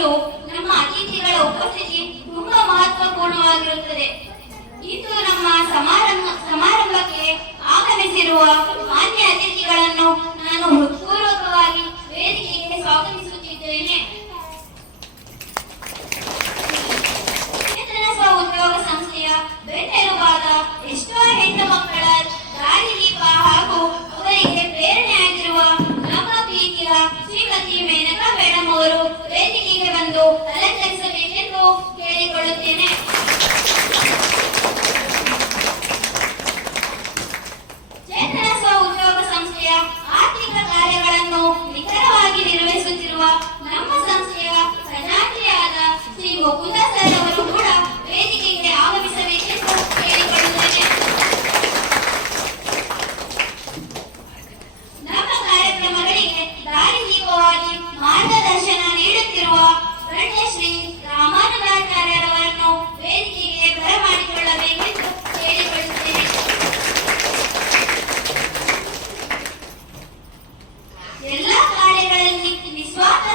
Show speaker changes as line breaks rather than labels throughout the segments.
ನಮ್ಮ ಅತಿಥಿಗಳ ಉಪಸ್ಥಿತಿ ತುಂಬಾ ಮಹತ್ವಪೂರ್ಣವಾಗಿರುತ್ತದೆ. ಇಂದು ನಮ್ಮ ಸಮಾರಂಭ, ಸಮಾರಂಭಕ್ಕೆ ಆಗಮಿಸಿರುವ ಮಾನ್ಯ ಅತಿಥಿಗಳನ್ನು ನಾನು ಹೃತ್ಪೂರ್ವಕವಾಗಿ ವೇದಿಕೆಗೆ ಸ್ವಾಗತಿಸುತ್ತಿದ್ದೇನೆ. ಉದ್ಯೋಗ ಸಂಸ್ಥೆಯ ಬೇಟೆರುವಾದ ಎಷ್ಟೋ ಹೆಣ್ಣು ಮಕ್ಕಳ more than in it.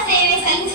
ಸೇವೆ ಸಲ್ಲಿಸಿ